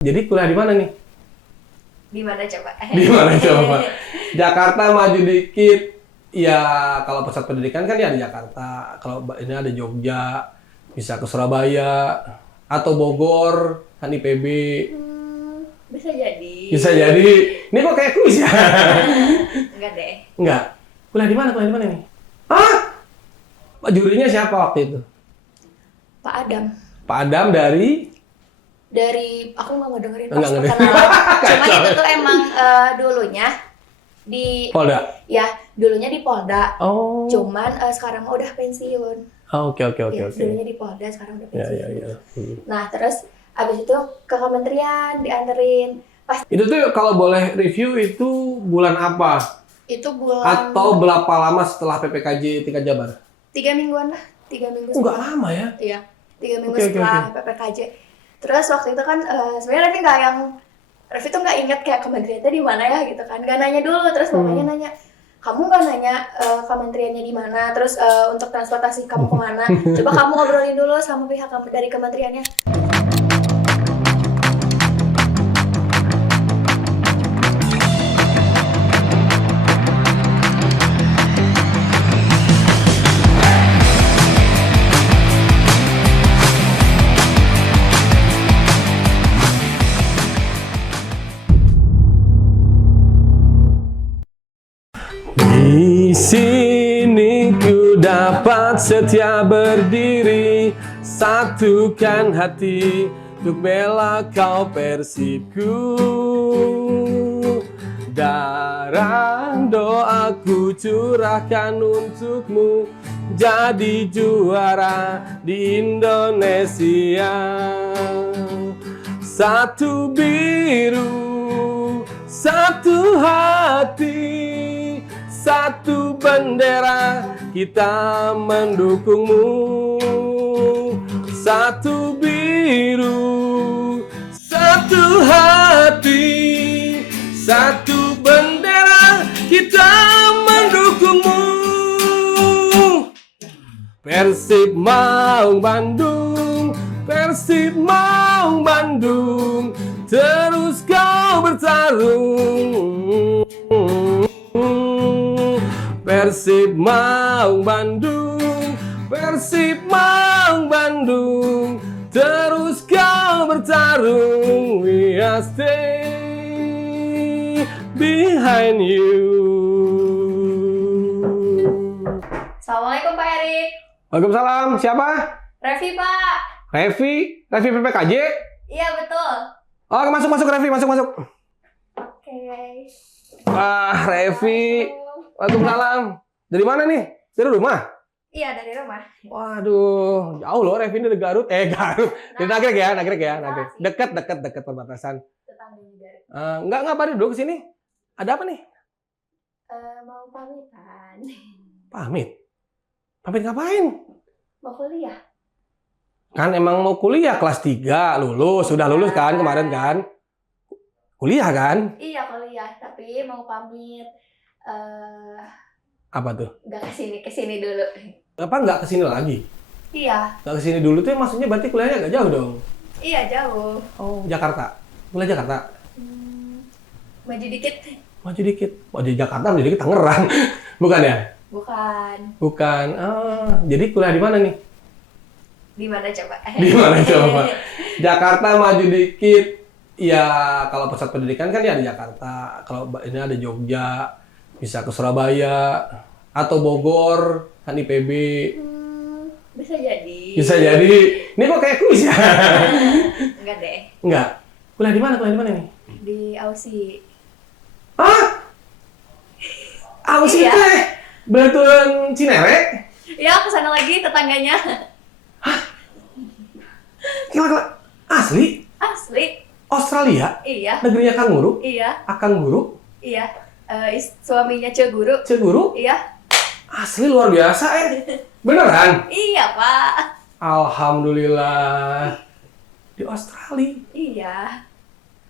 Jadi kuliah di mana nih? Di mana coba? Di mana coba? Jakarta maju dikit. Ya kalau pusat pendidikan kan ya di Jakarta. Kalau ini ada Jogja, bisa ke Surabaya atau Bogor, kan IPB. Bisa jadi. Bisa jadi. Ini kok kayak kuis ya? Enggak deh. Enggak. Kuliah di mana? Kuliah di mana nih? Hah? Pak jurinya siapa waktu itu? Pak Adam. Pak Adam dari Aku nggak mau dengerin Enggak pas ngerti. perkenalan. Cuman itu tuh emang dulunya di Polda. ya dulunya di Polda. Oh. Cuman sekarang mah udah pensiun. Oh, oke. Ya, dulunya di Polda, sekarang udah Ya, pensiun. ya. Nah, terus abis itu ke kementerian dianterin. Pas Itu tuh kalau boleh review itu bulan apa? itu bulan Atau berapa lama setelah PPKJ tingkat Jabar? 3 mingguan lah, 3 minggu Enggak setelah. lama ya? Iya, 3 minggu Oke. setelah PPKJ. Terus waktu itu kan sebenarnya Revi tuh nggak inget kayak kementeriannya di mana ya gitu kan, nggak nanya dulu. Terus bapaknya nanya, kamu nggak nanya kementeriannya di mana, terus untuk transportasi kamu kemana, coba kamu ngobrolin dulu sama pihak kamu dari kementeriannya. Di sini ku dapat setia berdiri, satukan hati untuk bela kau Persibku. Darah doaku curahkan untukmu, jadi juara di Indonesia. Satu biru, satu hati, satu bendera, kita mendukungmu. Satu biru, satu hati, satu bendera, kita mendukungmu. Persib Maung Bandung, Persib Maung Bandung, terus kau bertarung. Persib Maung Bandung, Persib Maung Bandung, terus kau bertarung. We are stay behind you. Assalamualaikum Pak Erik. Waalaikumsalam. Siapa? Revi Pak. Revi PPKJ. Iya betul. Oh, masuk Revi, masuk. Oke. Revi. Waalaikumsalam. Dari mana nih? Dari rumah? Iya dari rumah. Waduh, jauh loh Revi ini dari Garut. Garut. Dari Nagrek ya. Makasih. Dekat perbatasan. Tetangganya Garut. Enggak pada dulu kesini. Ada apa nih? Mau pamitan. Pamit ngapain? Mau kuliah. Kan emang mau kuliah kelas 3, lulus. Sudah lulus kan kemarin kan? Kuliah kan? Iya kuliah, tapi mau pamit. Apa tuh? Nggak kesini dulu. Apa nggak kesini lagi? Iya, Nggak kesini dulu tuh maksudnya berarti kuliahnya agak jauh dong? iya jauh. Oh, Jakarta. Kuliah Jakarta. Maju dikit. Maju dikit. Oh, di Jakarta maju dikit Tangerang. Bukan ya? Bukan. Jadi kuliah di mana nih? Di mana coba? Di mana coba? Jakarta maju dikit. Ya, kalau pusat pendidikan kan ya di Jakarta. Kalau ini ada Jogja, bisa ke Surabaya atau Bogor, kan IPB. Bisa jadi. Bisa jadi. Ini kok kayak kuis ya? Enggak deh. Enggak. Kuliah di mana nih? Di Aussie. Hah? Aussie Iya. teh? Belaturan Cinere? Ya, kesana lagi tetangganya. Gila. Asli? Asli. Australia? Iya. Negerinya kanguru? Iya. Akan guru? Iya. Suaminya Cek Guru. Ceguru? Iya. Asli luar biasa Beneran? Iya, Pak. Alhamdulillah. Di Australia. Iya.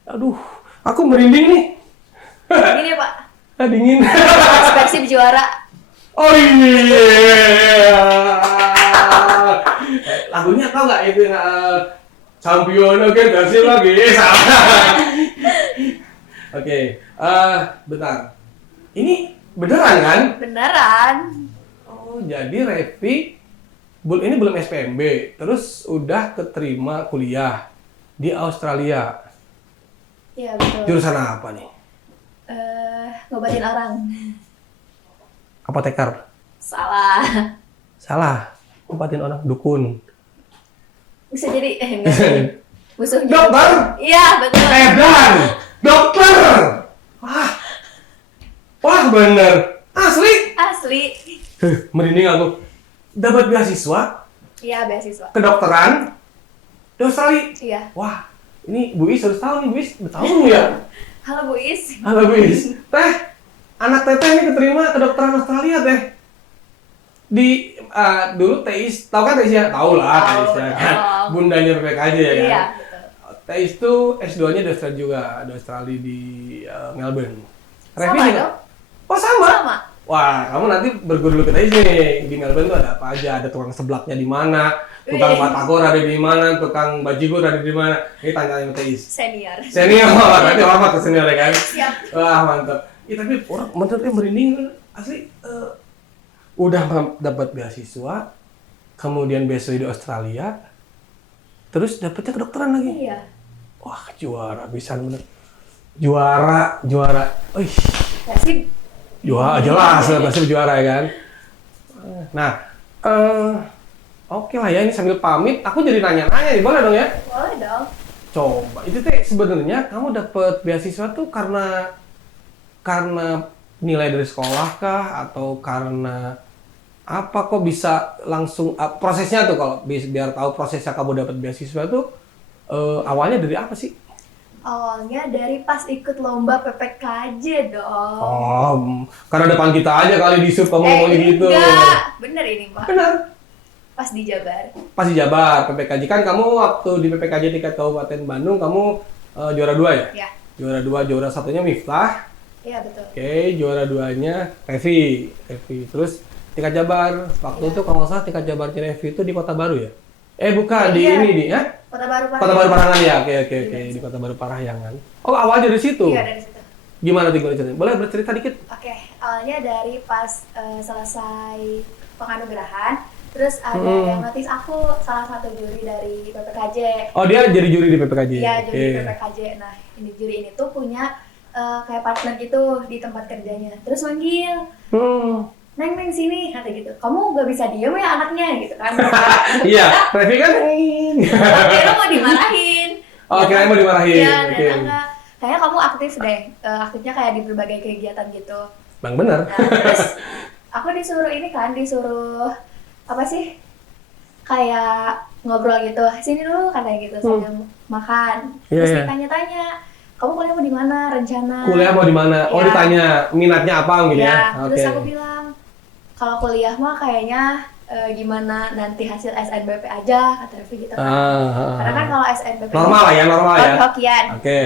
Aduh, aku merinding nih. Gini, Pak. Dingin. Persib juara. Oh iya. Lagunya tau nggak itu yang Champion, oke, berhasil lagi. Salah. Oke, bentar. Ini beneran kan? Beneran. Oh, jadi Revi ini belum SPMB, terus udah keterima kuliah di Australia. Iya betul. Jurusan apa nih? Ngobatin orang. Apoteker. Salah. Salah. Ngobatin orang, dukun. Bisa jadi enggak sih. Musuhnya. Dokter. Iya betul. Edan. Dokter. Wah, bener. Asli. Asli. Merinding aku. Dapat beasiswa Iya beasiswa. kedokteran di Australia. Iya. Wah, ini Bu Is harus tahu nih, Bu Is. Tahu ya? Halo Bu Is. Halo Bu Is. Teh, anak Teteh ini keterima kedokteran Australia, Teh. Di dulu Teis, tahu kan Teis ya? Tahu lah Teis ya kan. Bundanya PPKJ ya kan. Iya, betul. Teis tuh S2-nya di Australia juga, di Australia di Melbourne. Revi Sama juga. dong? Oh, sama. Sama. Wah, kamu nanti berguru dulu ke Teis nih. Di Melbourne tuh ada apa aja? Ada tukang seblaknya di mana? Tukang batagor ada di mana? Tukang bajigur ada di mana? Ini tanya-tanya Teis. Senior. Senior, nanti hormat ke senior ya kan? Siap. Wah, mantap. Ya, tapi orang menurutnya merinding asli. Udah dapat beasiswa, kemudian besok di Australia, terus dapetnya kedokteran lagi. Iya. Wah, juara bisa bener. Juara. Wih, Pasti juara jelas lah pasti juara ya kan. Nah, oke lah ya, ini sambil pamit, aku jadi nanya-nanya nih, boleh dong ya? boleh dong. Coba, itu teh sebenarnya kamu dapat beasiswa tuh karena nilai dari sekolah kah atau karena apa kok bisa langsung prosesnya tuh kalau biar tahu prosesnya kamu dapat beasiswa tuh awalnya dari apa sih? Awalnya dari pas ikut lomba PPKJ dong. Oh, karena depan kita aja kali di sub kamu ngomongnya gitu. Enggak, bener ini Pak. Benar. Pas di Jabar. Pas di Jabar, PPKJ kan kamu waktu di PPKJ tingkat Kabupaten Bandung kamu juara 2 ya? Ya. Juara 2, juara satunya Miftah. Iya betul. Oke, juara 2-nya Revi. Terus tingkat Jabar. Waktu itu kalau nggak salah tingkat Jabarnya Revi itu di Kota Baru ya? Bukan, di Iya. ini di ya? Kota Baru Parahyangan. Kota Baru Parahyangan ya. Oke, Iya. di Kota Baru Parahyangan. Oh, awalnya dari situ. Iya dari situ. Gimana tuh ceritanya? Boleh bercerita dikit? Oke, awalnya dari pas selesai penganugerahan, terus ada yang notice aku salah satu juri dari PPKJ. Oh, dia jadi juri di PPKJ. Iya, juri Oke. PPKJ. Nah, juri ini tuh punya kayak partner gitu di tempat kerjanya. Terus manggil, Neng sini, kata gitu. Kamu gak bisa diem ya anaknya gitu kan. Iya, Revi kan. Kira mau dimarahin. Oh, kirain mau dimarahin. Iya, Oke. enggak. Kayaknya kamu aktif deh. Aktifnya kayak di berbagai kegiatan gitu. Bang bener. Nah, terus aku disuruh apa sih? Kayak ngobrol gitu. Sini dulu katanya gitu sambil makan. Iya, Terus iya. ditanya-tanya, kamu kuliah mau di mana? Rencana? Kuliah mau di mana? Oh, Iya. ditanya minatnya apa gitu Iya. ya? Terus aku bilang, kalau kuliah mah kayaknya gimana nanti hasil SNBP aja, kata Revi gitu kan. Karena kan kalau SNBP Normal lah ya, normal ya. hoki-hokian. Oke.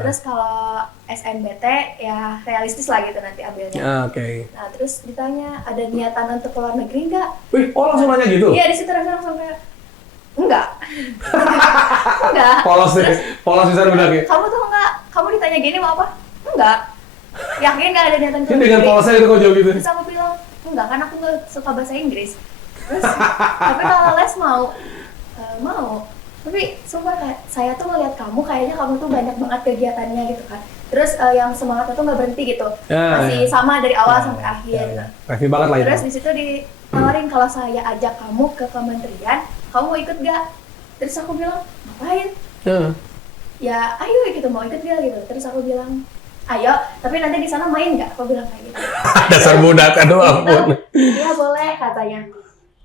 Terus kalau SNBT ya realistis lah gitu nanti ambilnya. Oke. Nah terus ditanya ada niatan untuk keluar negeri nggak? Wih, oh langsung nanya gitu? Iya di situ Revi langsung kayak enggak. Enggak. Polos deh, polos bisa udah kayak. Kamu tuh enggak? Kamu ditanya gini mau apa? Enggak. Yakin nggak ada niatan Ini keluar dengan negeri? polosnya itu kok jauh gitu. Terus aku bilang enggak kan aku nggak suka bahasa Inggris. Terus tapi kalau les mau tapi sumpah kayak saya tuh ngeliat kamu kayaknya kamu tuh banyak banget kegiatannya gitu kan. Terus yang semangatnya tuh nggak berhenti gitu, masih sama dari awal sampai akhir. Revi banget lah itu. Terus di situ ditawarin kalau saya ajak kamu ke kementerian, kamu mau ikut gak? Terus aku bilang ngapain? Ya ayo gitu, mau ikut gak gitu. Terus aku bilang ayo, tapi nanti di sana main nggak? Aku bilang kayak gitu. Dasar budak, aduh ampun. Iya boleh katanya.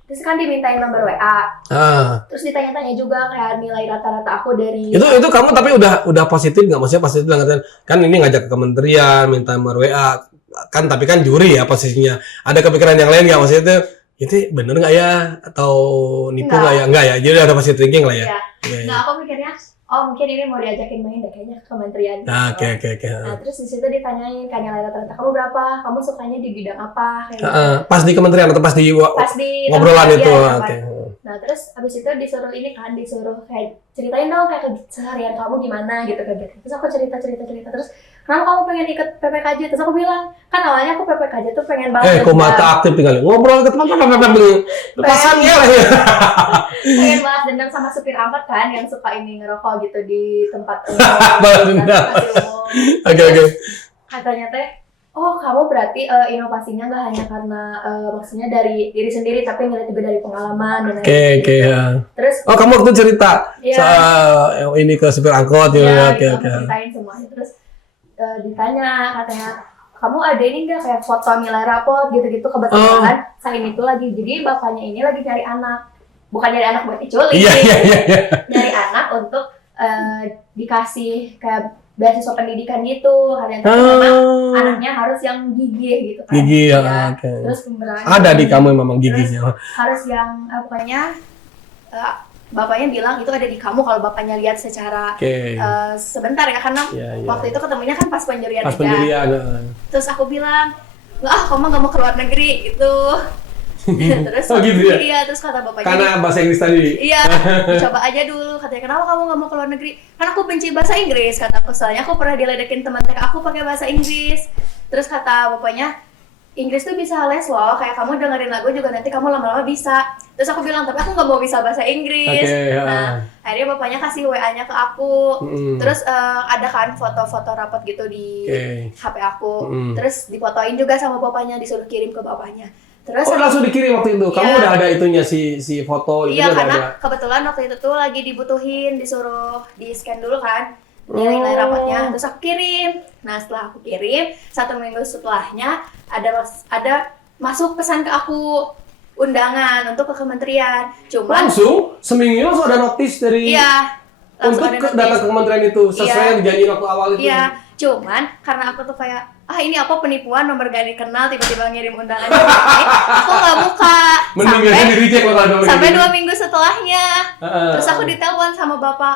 Terus kan dimintain nomor WA. Terus ditanya-tanya juga kayak nilai rata-rata aku dari. Itu kamu tapi udah positif nggak? Maksudnya positif banget kan ini ngajak ke kementerian, minta nomor WA kan, tapi kan juri ya posisinya. Ada kepikiran yang lain nggak? Maksudnya itu bener nggak ya? Atau nipu nggak ya? Enggak ya. Jadi ada positive thinking lah ya. Iya. Nah aku mikirnya, oh mungkin ini mau diajakin main deh kayaknya ke kementerian. Nah, oke. Nah terus di situ ditanyain kan nilai rata-rata kamu berapa? Kamu sukanya di bidang apa? Kayak gitu. Pas di kementerian atau pas di Pas di ngobrolan tempat, itu? iya, tempat. Oke. Nah terus abis itu disuruh kayak ceritain dong kayak seharian kamu gimana gitu kayak gitu. Terus aku cerita terus kenapa kamu pengen ikut PPKJ? Terus aku bilang kan awalnya aku PPKJ tuh pengen banget. Kok mata aktif tinggal ngobrol ke teman-teman beli lepasan ya. Pengen balas dendam sama supir angkot kan yang suka ini ngerokok gitu di tempat Balas dendam. Oke. Katanya teh, oh kamu berarti inovasinya nggak hanya karena maksudnya dari diri sendiri tapi ngeliat juga dari pengalaman dan lain-lain. Oke. Terus Kamu waktu cerita Iya. soal ini ke supir angkot ya, ya. aku ceritain semuanya. Terus ditanya katanya, kamu ada ini nggak kayak foto nilai rapot gitu-gitu kebetulan saya itu lagi jadi bapaknya ini lagi nyari anak, bukan nyari anak buat diculik, Iya. nyari anak untuk dikasih kayak beasiswa pendidikan gitu katanya. Tapi memang anaknya harus yang gigih gitu kan. Gigi ya. Ya. Oke. Terus pemberani Ada di kamu memang giginya. harus yang pokoknya bapaknya bilang itu ada di kamu kalau bapaknya lihat secara Oke. sebentar ya karena Iya. waktu itu ketemunya kan pas penjurian Pas aja. pendirian. Terus aku bilang kamu nggak mau keluar negeri gitu. Terus Oh, gitu ya? iya terus kata bapaknya Karena bahasa Inggris tadi. iya coba aja dulu katanya kenapa kamu nggak mau keluar negeri kan aku benci bahasa Inggris kata aku soalnya aku pernah diledekin teman TK aku pakai bahasa Inggris. Terus kata bapaknya Inggris tuh bisa les loh kayak kamu dengerin lagu juga nanti kamu lama-lama bisa. Terus aku bilang tapi aku nggak mau bisa bahasa Inggris. Oke, ya. Nah akhirnya bapaknya kasih WA-nya ke aku. Mm-mm. Terus ada kan foto-foto rapot gitu di Oke. HP aku. Mm. Terus difotoin juga sama bapaknya disuruh kirim ke bapaknya. Terus Langsung dikirim waktu itu. Kamu Iya. udah ada itunya si foto itu iya udah karena ada. kebetulan waktu itu tuh lagi dibutuhin disuruh di scan dulu kan nilai rapotnya terus aku kirim. Nah setelah aku kirim 1 minggu setelahnya ada masuk pesan ke aku undangan untuk ke kementerian. Cuman Langsung seminggu langsung ada notis dari iya langsung untuk ada notis. datang ke kementerian itu sesuai Iya. yang dijanjiin waktu awal itu. Iya, cuman karena aku tuh kayak ini apa penipuan nomor gak dikenal tiba-tiba ngirim undangan ini, aku nggak buka Mending biasanya di reject kalau ada sampai begini. 2 minggu setelahnya. Heeh. Terus aku ditelepon sama bapak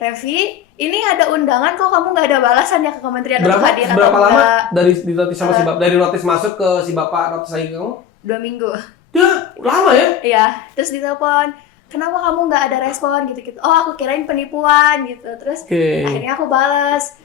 Revi, ini ada undangan kok kamu nggak ada balasan ya ke kementerian untuk hadir atau berapa lama enggak? dari notis sama si bapak dari notis masuk ke si bapak notis lagi ke kamu? 2 minggu. Ya, lama ya? Iya, terus ditelepon, kenapa kamu nggak ada respon gitu-gitu? Oh aku kirain penipuan gitu. Terus Oke. akhirnya aku balas,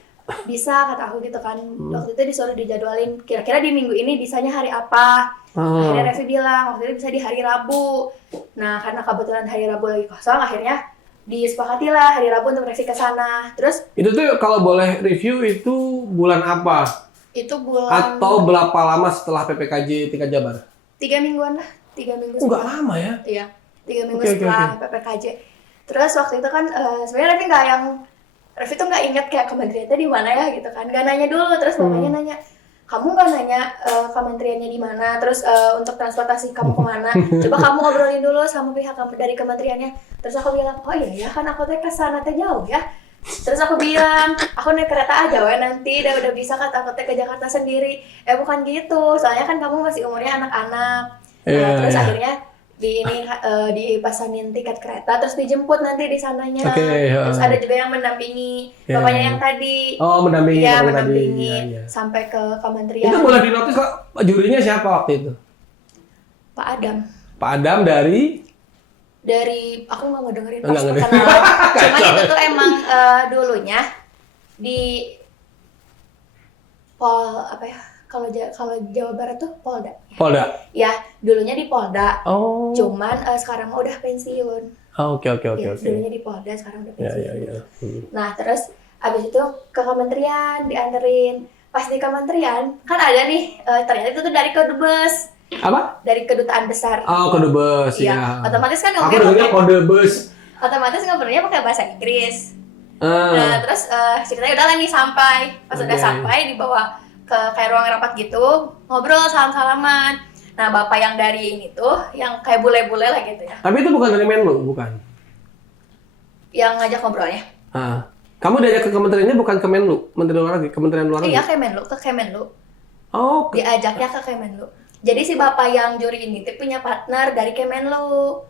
bisa kata aku gitu kan. Waktu itu disuruh dijadwalin, kira-kira di minggu ini bisanya hari apa? Akhirnya Revi bilang waktu itu bisa di hari Rabu. Nah karena kebetulan hari Rabu lagi kosong, akhirnya disepakati lah hari Rabu untuk Revi ke sana. Terus Itu tuh kalau boleh review itu bulan apa? itu bulan Atau berapa lama setelah PPKJ tingkat Jabar? 3 mingguan lah, 3 minggu Enggak setelah. lama ya? Iya, 3 minggu Oke, setelah PPKJ. Terus waktu itu kan sebenarnya Revi tuh nggak inget kayak kementeriannya di mana ya gitu kan, nggak nanya dulu. Terus bapaknya nanya, kamu nggak nanya kementeriannya di mana, terus untuk transportasi kamu kemana, coba kamu ngobrolin dulu sama pihak kamu dari kementeriannya. Terus aku bilang, oh iya ya kan aku teh kesana teh jauh ya. Terus aku bilang, aku naik kereta aja weh nanti, udah bisa kata aku teh ke Jakarta sendiri. Bukan gitu, soalnya kan kamu masih umurnya anak-anak. Iya, Terus iya. akhirnya dipasanin tiket kereta, terus dijemput nanti di sananya. Oke, Terus ada juga yang mendampingi Iya. bapaknya yang tadi. Oh, mendampingi Iya, bapaknya tadi. mendampingi Iya, iya. sampai ke kementerian. Itu boleh dinotis kok, jurinya siapa waktu itu? Pak Adam. Pak Adam dari Aku nggak mau dengerin Enggak pas ngerti. perkenalan. Cuman itu tuh emang dulunya di apa ya? Kalau Jawa Barat tuh Polda. Polda. Ya, dulunya di Polda. Oh. Cuman sekarang mah udah pensiun. Oke. Ya, dulunya di Polda, sekarang udah Ya, pensiun. ya. Nah, terus abis itu ke kementerian dianterin. Pas di kementerian, kan ada nih, ternyata itu tuh dari Kedubes. Apa? Dari kedutaan besar. Oh, kode bus Iya, ya. otomatis kan Aku dengarnya kode bus. otomatis ngobrolnya pakai bahasa Inggris. Ah. Nah, terus ceritanya udah lah nih sampai. Pas udah Oke. sampai dibawa ke kayak ruang rapat gitu, ngobrol salam-salaman. Nah, bapak yang dari ini tuh, yang kayak bule-bule lah gitu ya, Tapi itu bukan dari Menlu, bukan? yang ngajak ngobrolnya. Ah. Kamu diajak ke kementeriannya bukan ke Menlu, Menteri Luar Negeri, Kementerian Luar Iya, Negeri. ke Kemenlu. Oh, Diajaknya ke Kemenlu. Jadi si bapak yang juri ini tuh punya partner dari Kemenlu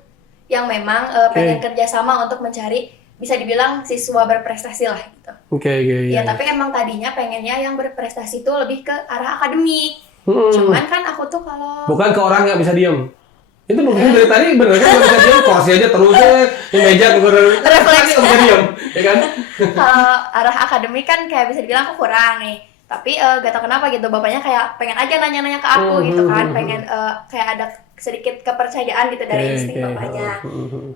yang memang pengen kerjasama untuk mencari bisa dibilang siswa berprestasi lah gitu. Oke. Ya tapi emang tadinya pengennya yang berprestasi itu lebih ke arah akademik. Hmm. Cuman kan aku tuh kalau Bukan ke orang yang bisa diem. Itu mungkin dari tadi bener kan bisa diam, kursi aja terus di meja Refleks. bisa diam, ya kan? Kalau arah akademik kan kayak bisa dibilang aku kurang nih. Tapi gak tau kenapa gitu, bapaknya kayak pengen aja nanya-nanya ke aku gitu kan. Pengen kayak ada sedikit kepercayaan gitu dari insting bapaknya.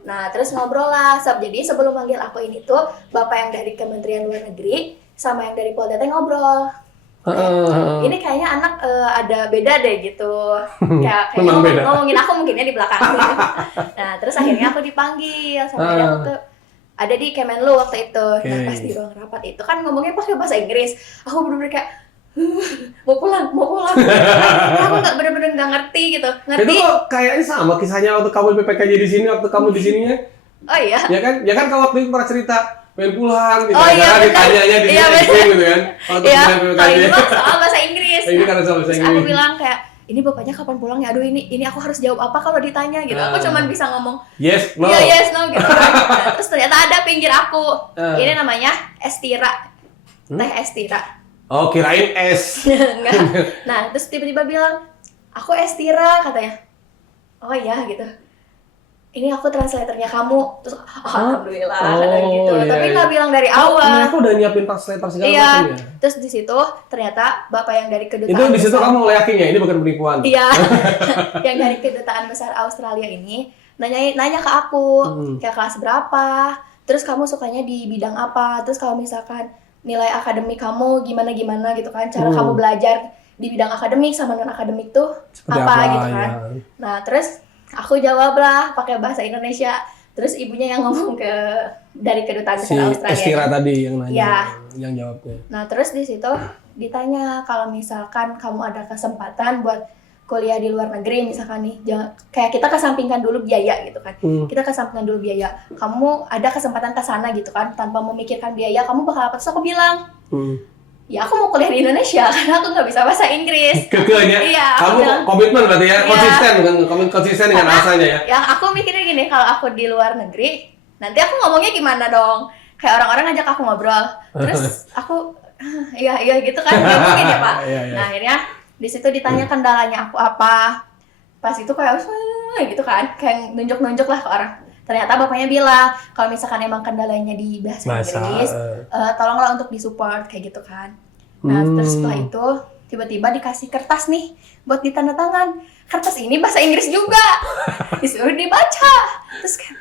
Nah terus ngobrol lah, jadi sebelum manggil aku ini tuh, bapak yang dari Kementerian Luar Negeri sama yang dari Polda teh ngobrol. Ini kayaknya anak ada beda deh gitu, kayak ngomongin aku mungkinnya di belakang. Nah terus akhirnya aku dipanggil sampai aku tuh ada di Kemenlu waktu itu. Nah pas di ruang rapat itu kan ngomongnya pakai bahasa Inggris, aku bener-bener kayak mau pulang. Aku bener-bener nggak ngerti gitu. Itu kok kayaknya sama kisahnya waktu kamu di PPKJ di sini, waktu kamu di sininya. Oh iya. Ya kan kalau waktu itu pernah cerita pengen pulang gitu. Oh iya, ditanyanya di sini gitu kan. Iya, kalau itu mah soal bahasa Inggris. Ini karena soal bahasa Terus Inggris. aku bilang kayak, ini bapaknya kapan pulang ya? Aduh ini aku harus jawab apa kalau ditanya gitu. Aku cuman bisa ngomong yes, no. iya, yes, no gitu kan. Nah, terus ternyata ada pinggir aku. Ini namanya Estira. Teh Estira. Oh, kirain S. Enggak. Nah, terus tiba-tiba bilang, aku Estira katanya. Oh iya gitu. Ini aku translatornya kamu. Terus alhamdulillah gitu. Iya, Tapi nggak bilang dari awal. Aku udah nyiapin translator segala Iya. macam ya. Terus di situ ternyata bapak yang dari kedutaan Itu di situ besar- kamu mulai yakinnya ini bukan penipuan. Iya. Yang dari kedutaan besar Australia ini nanya ke aku, kayak kelas berapa, terus kamu sukanya di bidang apa, terus kalau misalkan nilai akademik kamu gimana gitu kan, cara kamu belajar di bidang akademik sama non akademik tuh Seperti apa apa, gitu kan. ya. Nah terus aku jawab lah pakai bahasa Indonesia, terus ibunya yang ngomong dari kedutaan Si besar Australia. Estira tadi yang nanya, Iya. yang jawabnya. Nah terus di situ ditanya kalau misalkan kamu ada kesempatan buat kuliah di luar negeri misalkan nih, kayak kita kesampingkan dulu biaya gitu kan. Kita kesampingkan dulu biaya. Kamu ada kesempatan ke sana gitu kan, tanpa memikirkan biaya, kamu bakal apa? Terus aku bilang, ya aku mau kuliah di Indonesia karena aku nggak bisa bahasa Inggris. Kekehnya. Iya, aku Kamu bilang, komitmen berarti ya, Iya. konsisten dengan alasannya ya. yang aku mikirnya gini, kalau aku di luar negeri, nanti aku ngomongnya gimana dong? Kayak orang-orang ngajak aku ngobrol, terus aku iya gitu kan, nggak mungkin ya Pak. Iya. Nah akhirnya di situ ditanya kendalanya aku apa, pas itu kayak gitu kan, kayak nunjuk lah ke orang. Ternyata bapaknya bilang kalau misalkan emang kendalanya di bahasa Inggris, tolonglah untuk disupport kayak gitu kan. Nah terus setelah itu tiba-tiba dikasih kertas nih buat ditanda tangan. Kertas ini bahasa Inggris juga, disuruh dibaca. Terus kayak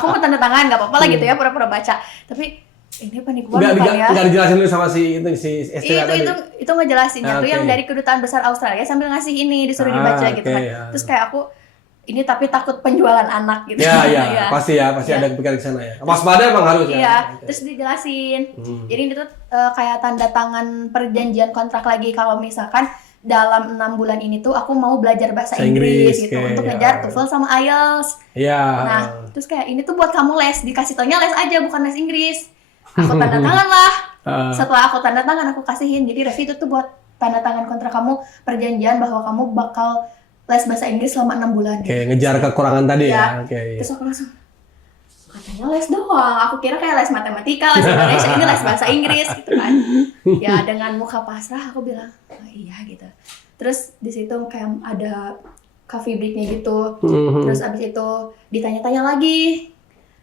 aku mau tanda tangan nggak apa-apa lah gitu ya, pura-pura baca. Tapi ini penipuan bukan ya? Nggak dijelasin dulu sama si Estira tadi. Itu ngejelasinnya tuh yang dari kedutaan besar Australia sambil ngasih ini disuruh dibaca gitu kan. Terus kayak aku ini tapi takut penjualan anak gitu. Iya. Pasti ada kepikiran ke sana ya. Waspada emang harus ya. Iya, terus dijelasin. Jadi itu kayak tanda tangan perjanjian kontrak lagi kalau misalkan dalam 6 bulan ini tuh aku mau belajar bahasa Inggris gitu untuk ngejar TOEFL sama IELTS. Iya. Nah, terus kayak ini tuh buat kamu les, dikasih taunya les aja bukan les Inggris. Aku tanda tangan lah. Setelah aku tanda tangan aku kasihin. Jadi Revi itu tuh buat tanda tangan kontrak kamu, perjanjian bahwa kamu bakal les bahasa Inggris selama 6 bulan. Oke, ngejar kekurangan tadi ya. Oke. Terus aku langsung katanya les doang. Aku kira kayak les matematika, les Indonesia, ini les bahasa Inggris gitu kan. Ya dengan muka pasrah aku bilang, oh iya gitu. Terus di situ kayak ada coffee break-nya gitu. Terus abis itu ditanya-tanya lagi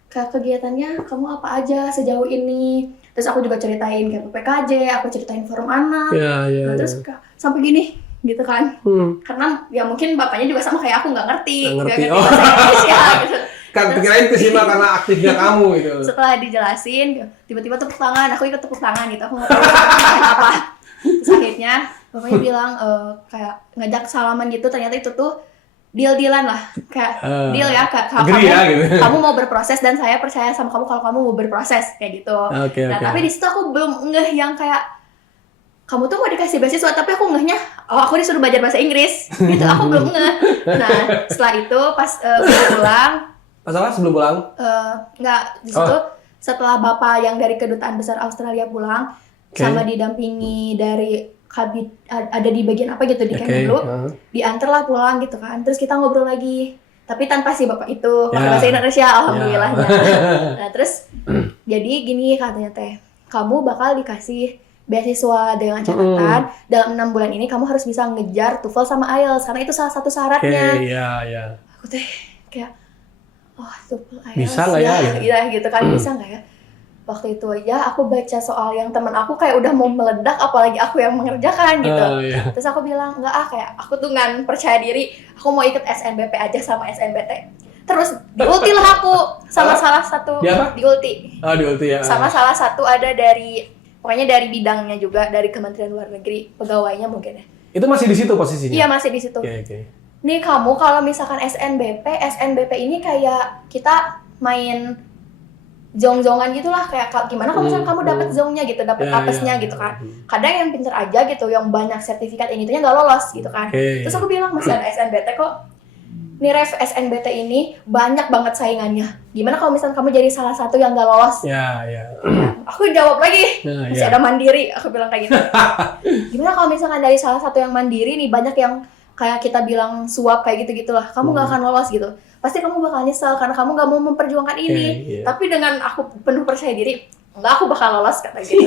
ke kegiatannya kamu apa aja sejauh ini. Terus aku juga ceritain kayak PPKJ, aku ceritain forum anak. Iya. Terus sampai gini gitu kan. Karena ya mungkin bapaknya juga sama kayak aku nggak ngerti. Nggak ngerti. Bahasa Inggris ya gitu. Kan kirain kesimak karena aktifnya kamu gitu. Setelah dijelasin, tiba-tiba tepuk tangan, aku ikut tepuk tangan gitu. Aku nggak tahu apa. Terus akhirnya bapaknya bilang kayak ngajak salaman gitu, ternyata itu tuh deal-dealan lah, kayak deal ya, kalau kamu, gitu. kamu mau berproses dan saya percaya sama kamu kalau kamu mau berproses kayak gitu. Tapi di situ aku belum ngeh yang kayak kamu tuh mau dikasih beasiswa, tapi aku ngehnya, aku disuruh belajar bahasa Inggris, gitu. Aku belum ngeh. Nah setelah itu pas pulang, sebelum pulang? Nggak di situ. Setelah bapak yang dari kedutaan besar Australia pulang, sama didampingi dari kabit ada di bagian apa gitu di Kemenlu, diantarlah pulang gitu kan. Terus kita ngobrol lagi, tapi tanpa si bapak itu pakai bahasa Indonesia, alhamdulillahnya. Nah terus jadi gini katanya teh, kamu bakal dikasih beasiswa dengan catatan dalam 6 bulan ini kamu harus bisa ngejar TOEFL sama IELTS karena itu salah satu syaratnya. Iya. Aku teh kayak TOEFL IELTS Bisa nggak ya? Iya gitu kan, bisa nggak ya? Waktu itu aja aku baca soal yang teman aku kayak udah mau meledak, apalagi aku yang mengerjakan gitu. Iya. Terus aku bilang, enggak kayak aku tuh nggak percaya diri, aku mau ikut SNBP aja sama SNBT. Terus di ulti lah aku sama salah satu Di apa? di ulti. Di ulti ya. Sama salah satu ada pokoknya dari bidangnya juga, dari Kementerian Luar Negeri, pegawainya mungkin ya. Itu masih di situ posisinya? Iya, masih di situ. Oke. Nih kamu kalau misalkan SNBP ini kayak kita main zong-zongan gitulah, kayak gimana kalau misalkan kamu dapat zongnya gitu, dapat apesnya gitu kan. Kadang yang pinter aja gitu, yang banyak sertifikat ini tuhnya nggak lolos gitu kan. Terus aku bilang, masih ada SNBT kok. Nih Ref, SNBT ini banyak banget saingannya. Gimana kalau misalkan kamu jadi salah satu yang nggak lolos? Ya. Aku jawab lagi, masih ada mandiri. Aku bilang kayak gitu. Gimana kalau misalkan dari salah satu yang mandiri nih, banyak yang kayak kita bilang suap kayak gitu-gitulah, kamu nggak akan lolos gitu. Pasti kamu bakal nyesel karena kamu nggak mau memperjuangkan ini. Tapi dengan aku penuh percaya diri, enggak, aku bakal lolos kata gitu.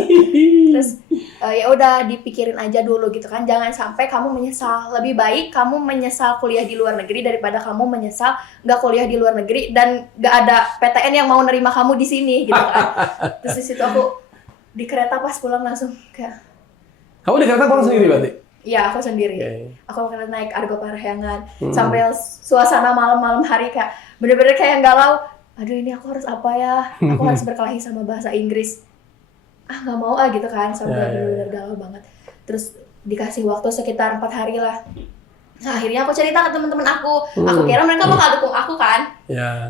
Terus ya udah dipikirin aja dulu gitu kan, jangan sampai kamu menyesal. Lebih baik kamu menyesal kuliah di luar negeri daripada kamu menyesal nggak kuliah di luar negeri dan nggak ada PTN yang mau nerima kamu di sini gitu kan. Terus di situ aku di kereta pas pulang langsung kayak, Kamu di kereta pulang sendiri berarti? iya, aku sendiri. Aku akan naik Argo Parahyangan sampai suasana malam-malam hari kayak bener-bener kayak galau. Aduh, ini aku harus apa ya? Aku harus berkelahi sama bahasa Inggris. Nggak mau gitu kan, sampai bener-bener galau banget. Terus dikasih waktu sekitar 4 hari lah. Nah, akhirnya aku cerita ke teman-teman aku. Aku kira mereka bakal dukung aku kan.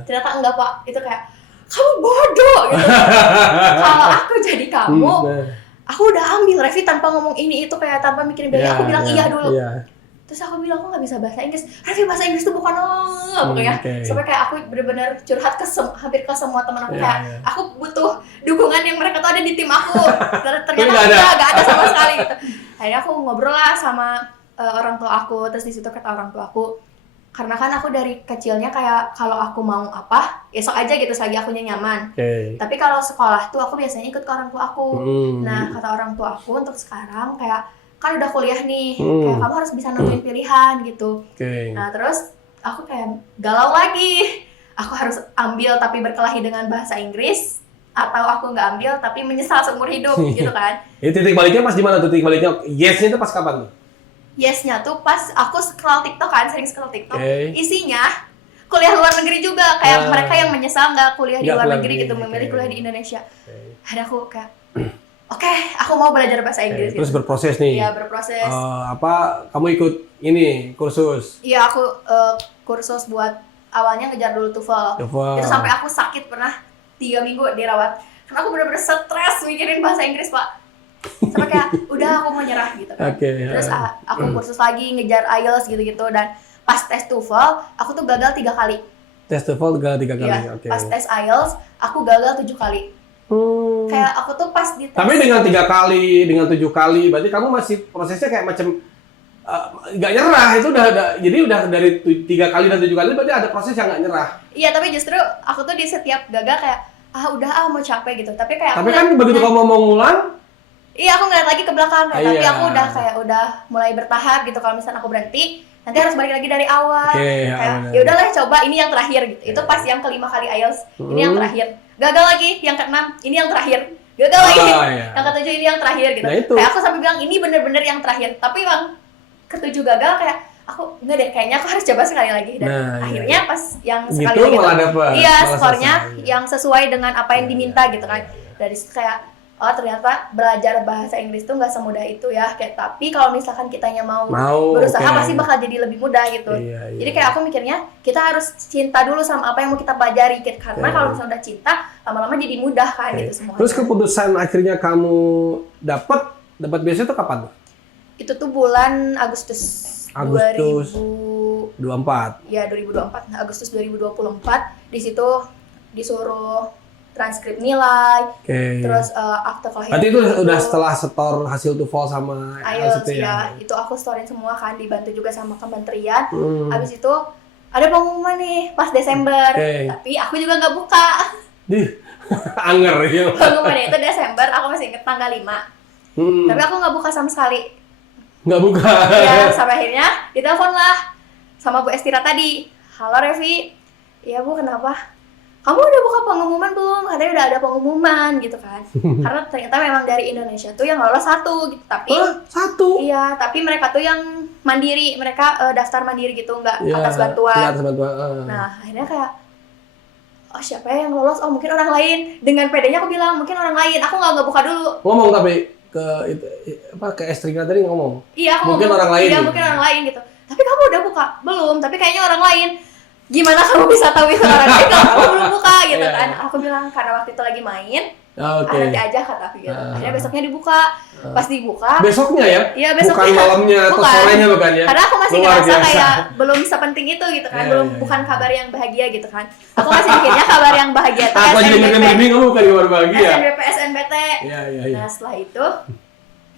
Ternyata enggak, Pak. Itu kayak, kamu bodoh gitu. Kalau aku jadi kamu, aku udah ambil Revi tanpa ngomong ini itu, kayak tanpa mikirin biaya. Aku bilang iya dulu. Terus aku bilang, aku nggak bisa bahasa Inggris. Revi, bahasa Inggris itu bukan pokoknya. Sampai kayak aku bener-bener curhat hampir ke semua teman aku. Kayak aku butuh dukungan yang mereka tuh ada di tim aku. Ternyata nggak ada sama sekali gitu. Akhirnya aku ngobrol lah sama orang tua aku. Terus di situ kata orang tua aku, karena kan aku dari kecilnya kayak kalau aku mau apa, esok aja gitu selagi akunya nyaman. Tapi kalau sekolah tuh aku biasanya ikut ke orang tua aku. Nah, kata orang tua aku untuk sekarang kayak, kan udah kuliah nih, kayak kamu harus bisa nentuin pilihan gitu. Nah, terus aku kayak galau lagi. Aku harus ambil tapi berkelahi dengan bahasa Inggris, atau aku nggak ambil tapi menyesal seumur hidup gitu kan. Ini titik baliknya pas di mana tuh? Titik baliknya yes-nya itu pas kapan tuh? Yes-nya tuh pas aku scroll TikTok kan, sering scroll TikTok. Isinya kuliah luar negeri juga, kayak mereka yang menyesal nggak kuliah di luar negeri gitu, memilih kuliah di Indonesia. Ada aku kayak, oke, aku mau belajar bahasa Inggris. Terus berproses nih. Iya, berproses. Kamu ikut ini kursus? Iya, aku kursus buat awalnya ngejar dulu TOEFL. Itu sampai aku sakit pernah 3 minggu dirawat. Karena aku bener-bener stres mikirin bahasa Inggris, Pak. Sampai kayak udah aku mau nyerah gitu kan. Terus aku kursus lagi ngejar IELTS gitu-gitu, dan pas tes TOEFL aku tuh gagal 3 kali. Tes TOEFL gagal 3 kali. Iya, pas tes IELTS aku gagal 7 kali. Kayak aku tuh pas di tes. Tapi dengan 3 kali, dengan 7 kali, berarti kamu masih prosesnya kayak macam nggak nyerah. Itu jadi udah dari 3 kali dan 7 kali berarti ada proses yang nggak nyerah. Iya, tapi justru aku tuh di setiap gagal kayak udah mau capek gitu. Tapi kayak tapi kan begitu kamu mau ngulang, iya, aku ngeliat lagi ke belakang kayak, tapi aku udah mulai bertahap gitu. Kalau misalnya aku berhenti, nanti harus balik lagi dari awal. Kayak ya udahlah, coba ini yang terakhir gitu. Itu pas yang ke-5 kali IELTS, ini yang terakhir. Gagal lagi, yang ke-6, ini yang terakhir. Gagal lagi, yang ke-7 ini yang terakhir gitu. Kayak aku sampai bilang ini bener-bener yang terakhir. Tapi yang ke-7 gagal, kayak aku enggak deh, kayaknya aku harus coba sekali lagi. Dan akhirnya pas yang sekali gitu, lagi gitu, iya, skornya yang sesuai dengan apa yang diminta gitu kan. Dari situ kayak, oh ternyata belajar bahasa Inggris tuh nggak semudah itu ya. Kayak tapi kalau misalkan kitanya mau berusaha pasti bakal jadi lebih mudah gitu. Jadi kayak aku mikirnya kita harus cinta dulu sama apa yang mau kita pelajari, karena kalau misalnya udah cinta lama-lama jadi mudah kan gitu semua. Terus keputusan akhirnya kamu dapat beasiswa itu kapan? Itu tuh bulan Agustus 2024. Ya, 2024. Agustus 2024 di situ disuruh transkrip nilai, terus akte kelahiran. Berarti itu udah setelah setor hasil TOEFL sama IELTS ya. Itu aku storein semua kan, dibantu juga sama kementerian. Habis itu ada pengumuman nih pas Desember, tapi aku juga nggak buka. Anger ya. Pengumumannya itu Desember, aku masih inget tanggal 5. Tapi aku nggak buka sama sekali. Nggak buka. Ya, sampai akhirnya ditelepon lah sama Bu Estira tadi. Halo Revi, iya Bu, kenapa? Kamu udah buka pengumuman belum? Katanya udah ada pengumuman gitu kan. Karena ternyata memang dari Indonesia tuh yang lolos 1 gitu. Tapi satu. iya, tapi mereka tuh yang mandiri, mereka daftar mandiri gitu, nggak atas bantuan. Iya, atas bantuan. Nah, akhirnya kayak, oh siapa ya yang lolos? Oh mungkin orang lain. Dengan pedenya aku bilang mungkin orang lain. Aku nggak buka dulu. Ngomong tapi ke itu ke Estrika tadi ngomong. Iya, aku mungkin ngomong, orang lain. Iya, gitu. mungkin orang lain gitu. Tapi kamu udah buka? Belum, tapi kayaknya orang lain. Gimana kamu bisa tahu itu orang lain kalau kamu belum buka gitu kan? Aku bilang karena waktu itu lagi main. Nanti aja kata aku gitu. Akhirnya besoknya dibuka. Pas dibuka. Besoknya ya? Iya, besoknya. Bukan malamnya atau sorenya bukan ya? Karena aku masih ngerasa kayak belum sepenting itu gitu kan. Bukan kabar yang bahagia gitu kan. Aku masih mikirnya kabar yang bahagia itu aku jadi merinding kamu bukan kabar bahagia. SNBP, SNBT. Iya. Nah, setelah itu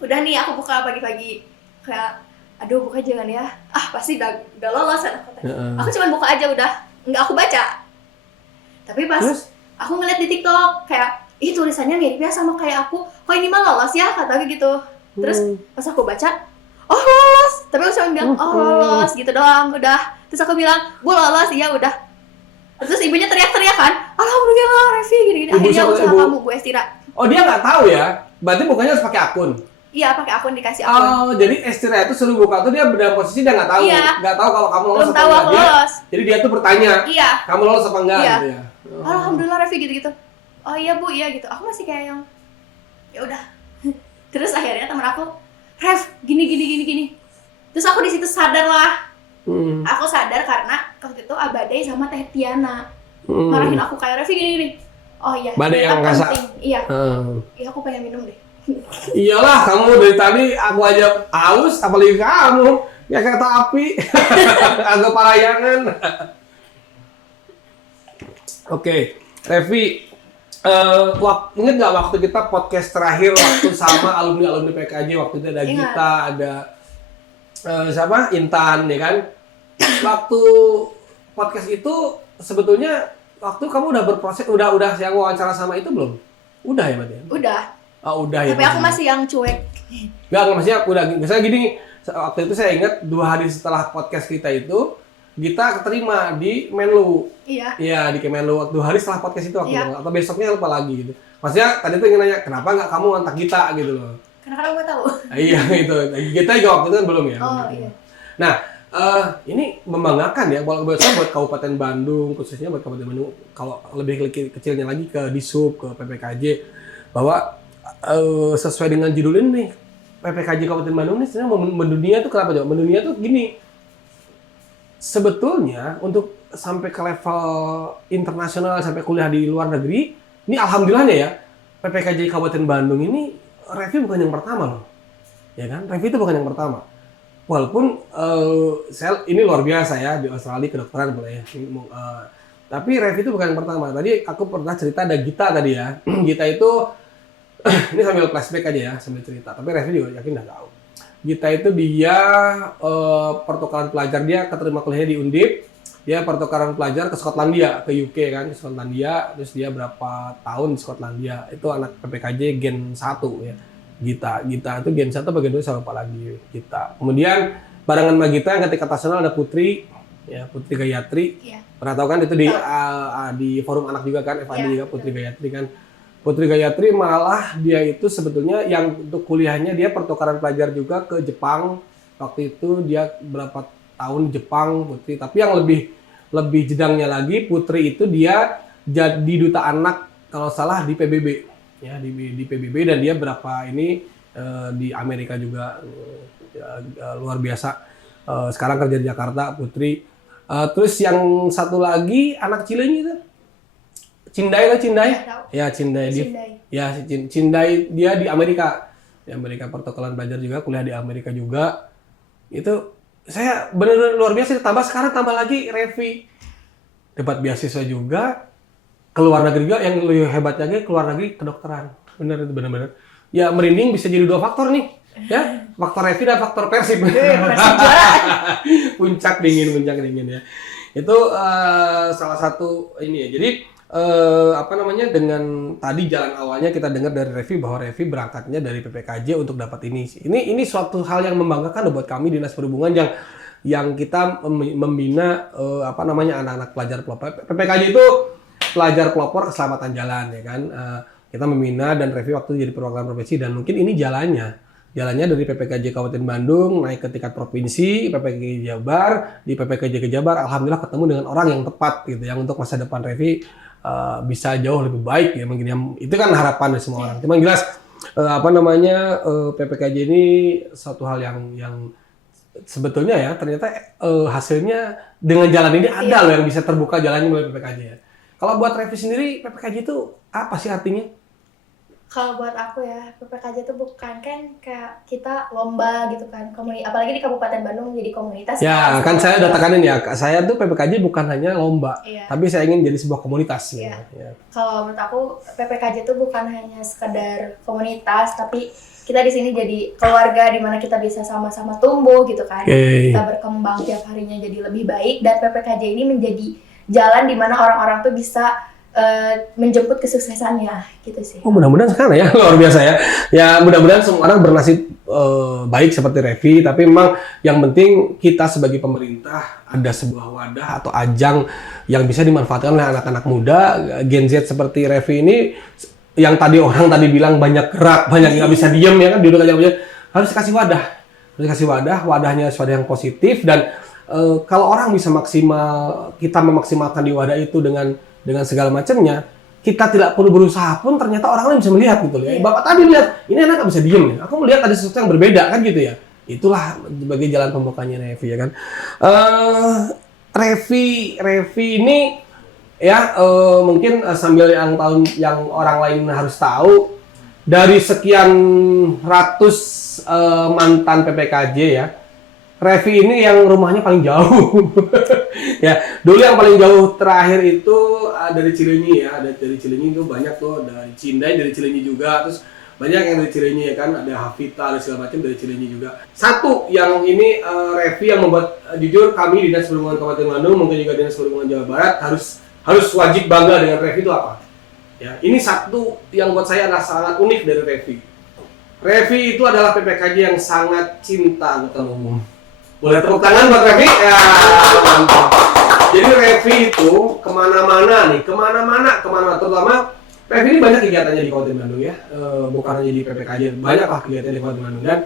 udah nih aku buka pagi-pagi kayak aduh buka jangan ya, pasti udah lolos kan aku cuma buka aja udah, nggak aku baca. Tapi pas aku ngeliat di TikTok kayak tulisannya miripnya sama kayak aku, kok ini mah lolos ya kata gitu. Terus pas aku baca, oh lolos, tapi aku cuma bilang oh lolos gitu doang udah. Terus aku bilang Bu lolos, iya udah. Terus ibunya teriak-teriak kan, alhamdulillah Revi gini-gini. Akhirnya usaha kamu Bu Estira. Oh dia nggak tahu ya, berarti bukannya harus pakai akun. Iya, pakai akun, dikasih akun. Oh, jadi Estira itu suruh buka tuh dia dalam posisi dia nggak tahu. Iya. Nggak tahu kalau kamu lolos belum atau tahu enggak. aku lolos. Jadi dia tuh bertanya, iya. Kamu lolos apa enggak Iya. gitu ya. Alhamdulillah Revi gitu-gitu. Oh iya Bu, iya gitu. Aku masih kayak yang ya udah. Terus akhirnya temen aku, Rev, gini. Terus aku di situ sadar lah. Aku sadar karena waktu itu Abadai sama Teh Tiana marahin aku kayak Revi gini. Oh iya. Badai yang rasa. Iya. Iya, aku pengen minum deh. Iyalah, kamu dari tadi aku aja haus, apalagi kamu ya kereta api, agak parayangan. Oke, Revi, ingat nggak waktu kita podcast terakhir waktu sama alumni PKJ waktu itu ada Gita, ada siapa Intan, ya kan? Waktu podcast itu sebetulnya waktu kamu udah berproses, udah yang wawancara sama itu belum? Udah ya berarti? Udah. Oh, udah ya. Tapi aku masih yang cuek. Enggak, maksudnya udah. Misalnya gini, waktu itu saya ingat 2 hari setelah podcast kita itu, kita keterima di Menlu. Iya. Iya, di Kemenlu. 2 hari setelah podcast itu, Iya. atau besoknya lupa lagi gitu. Maksudnya tadi tuh ingin nanya, kenapa nggak kamu ngontak kita gitu loh? Karena kamu nggak tahu. Iya, gitu. Kita juga waktu itu kan belum ya. Oh iya. Nah, ini membanggakan ya, kalau buat Kabupaten Bandung, khususnya buat Kabupaten Bandung, kalau lebih kecilnya lagi ke Disub, ke PPKJ, bahwa sesuai dengan judul ini nih, PPKJ Kabupaten Bandung ini sebenarnya mendunia tuh kenapa coba? Mendunia tuh gini, sebetulnya untuk sampai ke level internasional, sampai kuliah di luar negeri, ini alhamdulillahnya ya, PPKJ Kabupaten Bandung ini Revi bukan yang pertama loh, ya kan? Revi itu bukan yang pertama. Walaupun ini luar biasa ya, di Australia kedokteran boleh ya. Tapi Revi itu bukan yang pertama. Tadi aku pernah cerita ada Gita tadi ya. Gita itu ini sambil flashback aja ya, sambil cerita. Tapi Revi juga yakin udah tahu. Gita itu dia pertukaran pelajar, dia keterima kuliahnya di Undip. Dia pertukaran pelajar ke Skotlandia, ke UK kan, ke Skotlandia. Terus dia berapa tahun di Skotlandia. Itu anak PPKJ Gen 1 ya. Gita itu Gen 1 apa Gen 2 sama apa lagi Gita. Kemudian barengan sama Gita yang ketika nasional ada Putri, ya Putri Gayatri. Iya. Pernah tahu kan itu di forum anak juga kan, FAD juga Putri Gayatri kan. Putri Gayatri malah dia itu sebetulnya yang untuk kuliahnya dia pertukaran pelajar juga ke Jepang. Waktu itu dia berapa tahun di Jepang Putri, tapi yang lebih jedangnya lagi Putri itu dia jadi duta anak kalau salah di PBB. Ya di PBB, dan dia berapa ini di Amerika juga luar biasa. Sekarang kerja di Jakarta Putri. Terus yang satu lagi anak Cileunyi itu Cindai. Ya Cindai. Cindai dia di Amerika. Di Amerika pertukaran belajar juga, kuliah di Amerika juga. Itu saya benar-benar luar biasa, ditambah sekarang tambah lagi Revi dapat beasiswa juga. Keluar negeri juga, yang lebih hebatnya lagi keluar negeri kedokteran. Bener itu benar-benar. Ya merinding bisa jadi 2 faktor nih. Ya, faktor Revi dan faktor Persib. Puncak dingin ya. Itu salah satu ini ya. Jadi apa namanya, dengan tadi jalan awalnya kita dengar dari Revi bahwa Revi berangkatnya dari PPKJ untuk dapat ini. Ini suatu hal yang membanggakan buat kami Dinas Perhubungan yang kita membina apa namanya anak-anak pelajar pelopor. PPKJ itu pelajar pelopor keselamatan jalan ya kan. Kita membina dan Revi waktu itu jadi perwakilan provinsi dan mungkin ini jalannya dari PPKJ Kabupaten Bandung naik ke tingkat provinsi, PPKJ Jabar, di PPKJ Jabar, alhamdulillah ketemu dengan orang yang tepat gitu, yang untuk masa depan Revi bisa jauh lebih baik ya mungkin ya. Itu kan harapan dari semua orang. Cuman jelas apa namanya PPKJ ini satu hal yang sebetulnya ya ternyata hasilnya dengan jalan ini ada loh yang bisa terbuka jalannya melalui PPKJ ya. Kalau buat Revi sendiri PPKJ itu apa sih artinya? Kalau buat aku ya, PPKJ itu bukan kan kayak kita lomba gitu kan, apalagi di Kabupaten Bandung jadi komunitas. Ya, kan saya udah tekanin ya, saya tuh PPKJ bukan hanya lomba, tapi saya ingin jadi sebuah komunitas. Iya. Ya. Kalau menurut aku PPKJ itu bukan hanya sekedar komunitas, tapi kita di sini jadi keluarga di mana kita bisa sama-sama tumbuh gitu kan. Kita berkembang tiap harinya jadi lebih baik dan PPKJ ini menjadi jalan di mana orang-orang tuh bisa menjemput kesuksesannya gitu sih. Oh mudah-mudahan sekarang ya luar biasa ya. Ya mudah-mudahan semua orang bernasib baik seperti Revi. Tapi memang yang penting kita sebagai pemerintah ada sebuah wadah atau ajang yang bisa dimanfaatkan oleh anak-anak muda Gen Z seperti Revi ini. Yang tadi orang bilang banyak gerak, banyak nggak bisa diem ya kan duduk aja harus kasih wadah. Harus kasih wadahnya harus wadah yang positif dan kalau orang bisa maksimal, kita memaksimalkan di wadah itu dengan segala macamnya, kita tidak perlu berusaha pun ternyata orang lain bisa melihat gitu loh. Bapak tadi lihat, ini anak nggak bisa diem nih. Aku melihat ada sesuatu yang berbeda kan gitu ya. Itulah sebagai jalan pembukanya Revi ya kan. Revi ini ya mungkin sambil yang orang lain harus tahu dari sekian ratus mantan PPKJ ya. Revi ini yang rumahnya paling jauh. Ya, dulu yang paling jauh terakhir itu dari Cileunyi ya. Dari Cileunyi itu banyak tuh, dari Cindai, dari Cileunyi juga. Terus banyak yang dari Cileunyi ya kan, ada Hafita, ada segala macam dari Cileunyi juga. Satu yang ini Revi yang membuat jujur kami Dinas Perhubungan Kabupaten Bandung, mungkin juga Dinas Perhubungan Jawa Barat harus wajib bangga dengan Revi itu apa? Ya, ini satu yang buat saya adalah sangat unik dari Revi. Revi itu adalah PPKJ yang sangat cinta angkutan umum. Boleh tepuk tangan buat Revi? Ya, mantap. Jadi Revi itu kemana-mana, terutama Revi ini banyak kegiatannya di Kabupaten Bandung ya, bukan hanya di PPKJ, banyak lah kegiatannya di Kabupaten Bandung dan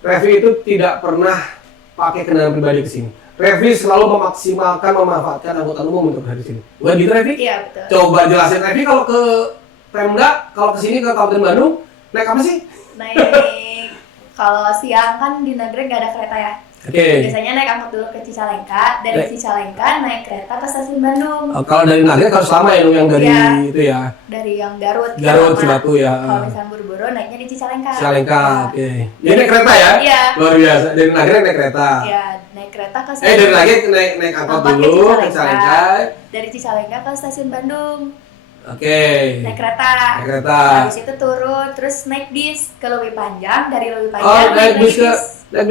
Revi itu tidak pernah pakai kendaraan pribadi ke sini. Revi selalu memanfaatkan angkutan umum untuk hari sini. Boleh gitu Revi? Iya betul. Coba jelasin Revi kalau ke Pemda, kalau ke sini ke Kabupaten Bandung, naik apa sih? Naik kalau siang kan di Nagreg nggak ada kereta ya. Biasanya naik angkot dulu ke Cicalengka, dari Cicalengka naik kereta ke stasiun Bandung. Kalau dari Nagreg harus lama ya yang dari itu ya. Dari yang Garut Cibatu ya. Kalau misalnya buru-buru naiknya di Cicalengka. Oke. Jadi naik kereta ya? Iya. Luar biasa. Dari Nagreg naik kereta. Iya, naik kereta ke stasiun. Dari Nagreg naik angkot dulu ke Cicalengka. Dari Cicalengka ke stasiun Bandung. Naik kereta. Habis itu turun, terus naik bis ke Leuwi Panjang, dari Leuwi Panjang naik bis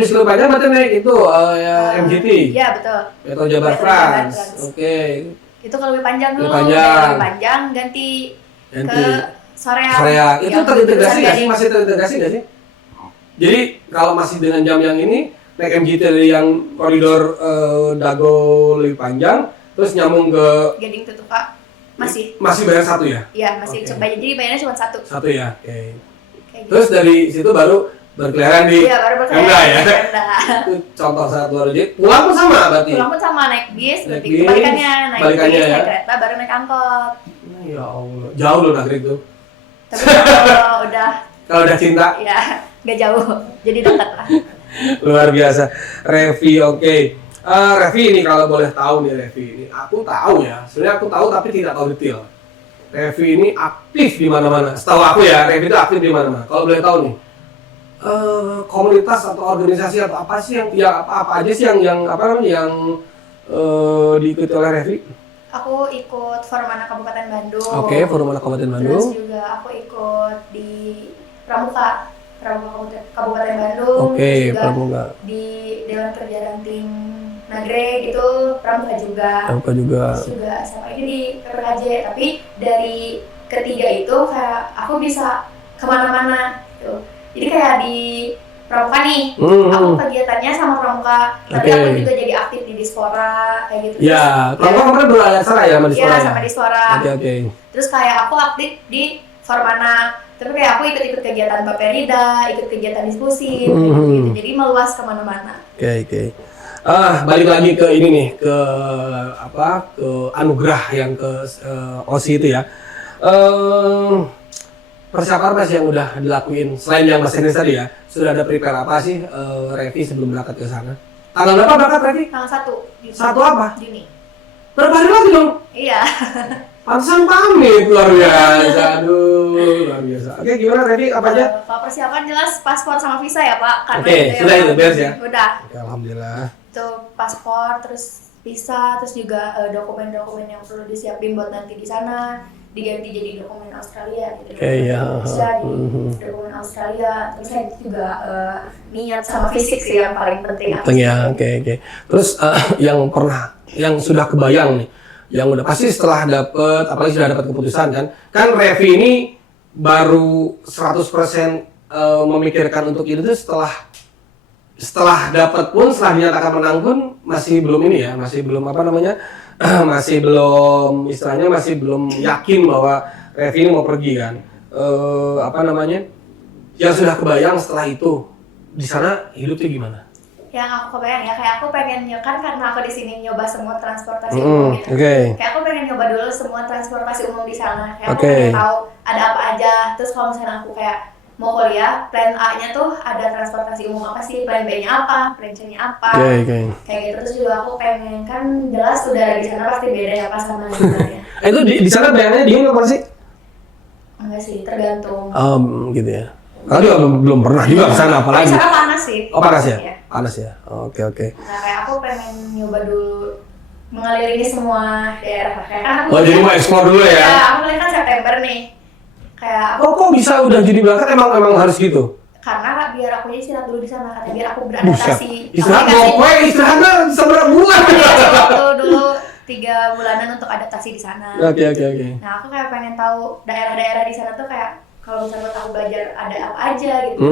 ke Leuwi Panjang berarti naik itu MGT. Iya, betul. Metro Jabar Trans. Itu ke Leuwi Panjang dulu. Dari Leuwi Panjang ganti ke Soreang. Itu terintegrasi nggak sih? Masih terintegrasi nggak sih? Jadi kalau masih dengan jam yang ini naik MGT dari yang koridor Dago Leuwi Panjang, terus nyambung ke Gading Tutuka. Masih bayar satu ya? Iya, masih jadi bayarnya cuma satu. Satu ya, Terus dari situ baru berkeliaran di Pemda ya? Itu contoh sangat luar biasa. Pulang pun sama berarti? Pulang pun sama, naik bis, berarti kebalikannya. Naik bis, naik kereta, baru naik angkot. Ya Allah, jauh loh Nagreg tuh. Tapi kalau udah cinta? Iya, nggak jauh, jadi dekat lah. Luar biasa. Revi, Revi ini kalau boleh tahu nih Revi ini, aku tahu ya. Sebenarnya aku tahu tapi tidak tahu detail. Revi ini aktif di mana-mana. Setahu aku ya, Revi itu aktif di mana-mana. Kalau boleh tahu nih, komunitas atau organisasi atau apa sih apa aja sih yang diikuti oleh Revi? Aku ikut Forum Anak Kabupaten Bandung. Forum Anak Kabupaten Bandung. Terus juga aku ikut di Pramuka Kabupaten Bandung. Pramuka. Di Dewan Kerja Ranting Nagreg itu pramuka juga. Pramuka juga. Terus juga sama ini di PPKJ, tapi dari ketiga itu kayak aku bisa kemana-mana gitu. Jadi kayak di pramuka nih, aku kegiatannya sama pramuka, tapi aku juga jadi aktif di Dispora kayak gitu. Ya, pramuka kemarin beracara ya sama Dispora. Iya, sama Dispora. Oke. Terus kayak aku aktif di Formana, tapi kayak aku ikut-ikut kegiatan Baperida, ikut kegiatan diskusi, gitu. Jadi meluas kemana-mana. Oke. Balik lagi ke ini nih, ke anugerah yang ke OSI itu ya. Persiapan apa sih yang udah dilakuin selain yang bahasa Inggris tadi ya? Sudah ada prepare apa sih Revi sebelum berangkat ke sana? Tanggal berapa berangkat Revi? Tanggal 1 Juni. 1 apa? Juni. Berapa hari lagi dong? Iya. Pantesan pamit, luar biasa. Aduh, luar biasa. Oke, gimana Revi? Apa aja? Kalau persiapan jelas paspor sama visa ya Pak. Oke, sudah itu beres ya? Udah. Oke, alhamdulillah. Itu paspor, terus visa, terus juga dokumen-dokumen yang perlu disiapin buat nanti di sana. Diganti jadi dokumen Australia gitu. Iya. Dokumen Australia. Terus saya juga niat sama fisik sih yang paling penting. Penting ya, oke. Terus yang sudah kebayang nih, yang udah pasti setelah dapet, apalagi sudah dapat keputusan kan Revi ini baru 100% memikirkan untuk itu tuh setelah dapat pun, setelah dinyatakan menang pun masih belum ini ya, masih belum masih belum istilahnya masih belum yakin bahwa Revi ini mau pergi kan. Yang sudah kebayang setelah itu di sana hidupnya gimana? Yang aku kebayang ya, kayak aku pengen kan karena aku di sini nyoba semua transportasi umum gitu. Kayak aku pengen nyoba dulu semua transportasi umum di sana. Kayak aku pengen tahu ada apa aja. Terus kalau misalnya aku kayak mau kuliah, plan A-nya tuh ada transportasi umum apa sih, plan B-nya apa, plan C-nya apa, kayak gitu. Terus juga aku pengen, kan jelas udah di sana pasti beda ya pas sama di sana ya. Itu di sana bayangannya dingin apa sih? Enggak sih, tergantung. Gitu ya. Kalau juga belum pernah juga ke sana apalagi. Di sana panas sih. Oh panas ya? Iya. Panas ya. Oke. Nah kayak aku pengen nyoba dulu mengelilingi semua daerah. Kayak kan aku. Jadi mau explore dulu ya? Ya, aku kan September nih. Kayak kok bisa udah jadi berangkat emang harus gitu? Karena biar aku istirahat dulu di sana, katanya biar aku beradaptasi. Istirahat istirahatnya bisa berapa bulan? Waktu dulu 3 bulanan untuk adaptasi di sana. Oke. Nah aku kayak pengen tahu daerah-daerah di sana tuh kayak kalau misalnya aku belajar ada apa aja gitu,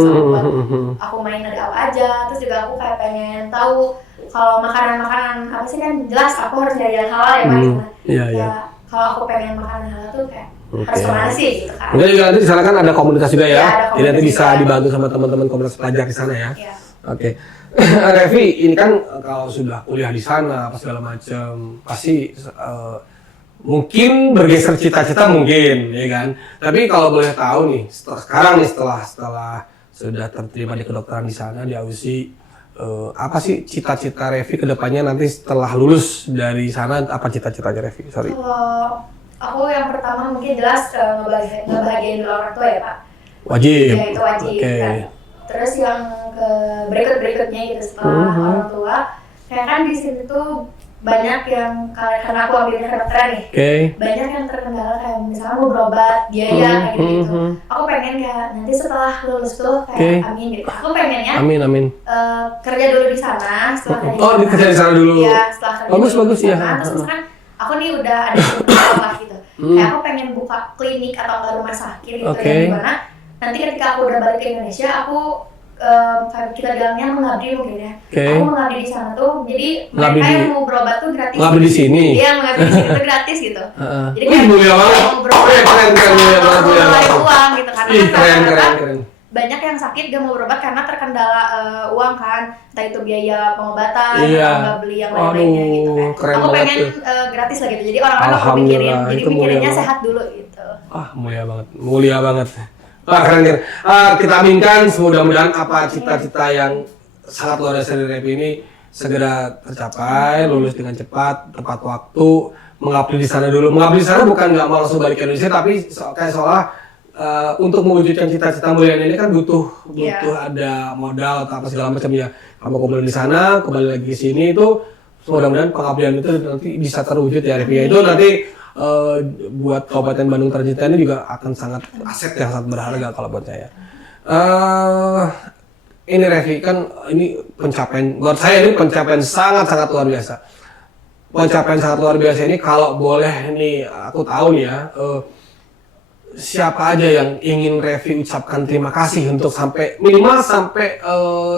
aku main ada apa aja, terus juga aku kayak pengen tahu kalau makanan-makanan apa sih, kan jelas aku harus nyari yang halal ya Pak di sana. Iya. Kalau aku pengen makanan halal tuh kayak harus kemana sih gitu kan. Mungkin juga nanti di sana kan ada komunitas juga ya, jadi nanti bisa juga dibantu sama teman-teman komunitas pelajar di sana ya. Iya. Oke. Revi, ini kan kalau sudah kuliah di sana apa segala macam, pasti mungkin bergeser cita-cita mungkin, ya kan. Tapi kalau boleh tahu nih, setelah sudah terterima di kedokteran di sana di AUSI, apa sih cita-cita Revi ke depannya nanti setelah lulus dari sana, apa cita-citanya Revi? Sorry. Kalau aku yang pertama mungkin jelas ngebahagiain dulu orang tua ya Pak. Wajib. Ya itu wajib kan. Terus yang berikutnya gitu setelah orang tua, kayak kan di sini tuh banyak yang karena aku ambilnya kedokteran nih, banyak yang terkendala kayak misalnya mau berobat, biaya kayak gitu. Aku pengen kayak nanti setelah lulus tuh kayak amin gitu. Aku pengennya kerja dulu di sana, setelah kerja di sana dulu. Iya, setelah kerja bagus ya. Terus misalkan aku nih udah ada sekolah gitu. Kayak aku pengen buka klinik atau rumah sakit gitu yang dimana nanti ketika aku udah balik ke Indonesia, aku kita bilangnya mengabdi mungkin ya. Aku mengabdi di sana tuh, jadi mereka yang mau berobat tuh gratis. Mengabdi di sini? Iya, mengabdi di sini tuh gratis gitu. Jadi kayak mulia banget. Mau berobat, keren. uang gitu karena keren. Banyak yang sakit gak mau berobat karena terkendala uang kan, entah itu biaya pengobatan, nggak beli yang lain-lainnya gitu kan. Aku pengen gratis lah gitu, jadi orang-orang aku pikirin, jadi pikirinnya sehat dulu gitu. Mulia banget. Keren. Kita aminkan, mudah-mudahan apa cita-cita yang sangat luar biasa dari Revi ini segera tercapai, lulus dengan cepat, tepat waktu, mengabdi di sana dulu. Mengabdi di sana bukan nggak mau langsung balik ke Indonesia, tapi kayak seolah untuk mewujudkan cita-cita mulia ini kan butuh ada modal atau apa segala macam ya. Kamu kembali di sana, kembali lagi ke sini itu, mudah-mudahan pengabdian itu nanti bisa terwujud ya Revi. Itu nanti buat Kabupaten Bandung tercinta ini juga akan sangat aset yang sangat berharga kalau buat saya. ini Revi kan ini pencapaian buat saya ini pencapaian sangat luar biasa. Pencapaian sangat luar biasa ini kalau boleh nih aku tahu nih ya siapa aja yang ingin Revi ucapkan terima kasih untuk minimal sampai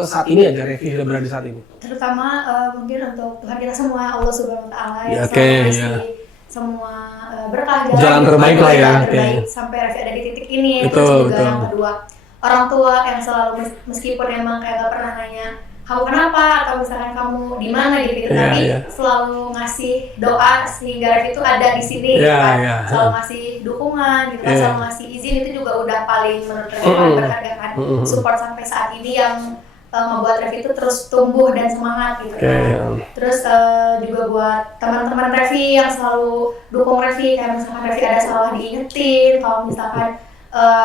saat ini aja Revi sudah berada di saat ini. Terutama mungkin untuk Tuhan kita semua, Allah Subhanahu Wa Taala yang Oke, selalu ya. ngasih semua berkah Jalan terbaik lah ya, terbaik oke. sampai Revi ada di titik ini. Betul, Terus juga betul. yang kedua, orang tua yang selalu meskipun emang kayak gak pernah nanya kamu kenapa atau misalkan kamu di mana gitu, Iya, tapi iya. selalu ngasih doa sehingga Revi itu ada di sini, Iya, gitu kan. iya. Selalu ngasih dukungan, gitu kan, Iya. selalu ngasih izin, itu juga udah paling menurut Revi paling berharga kan. Support sampai saat ini yang membuat Revi itu terus tumbuh dan semangat gitu kan. Oke. Terus juga buat teman-teman Revi yang selalu dukung Revi, kayak misalkan Revi ada salah diingetin, kalau misalkan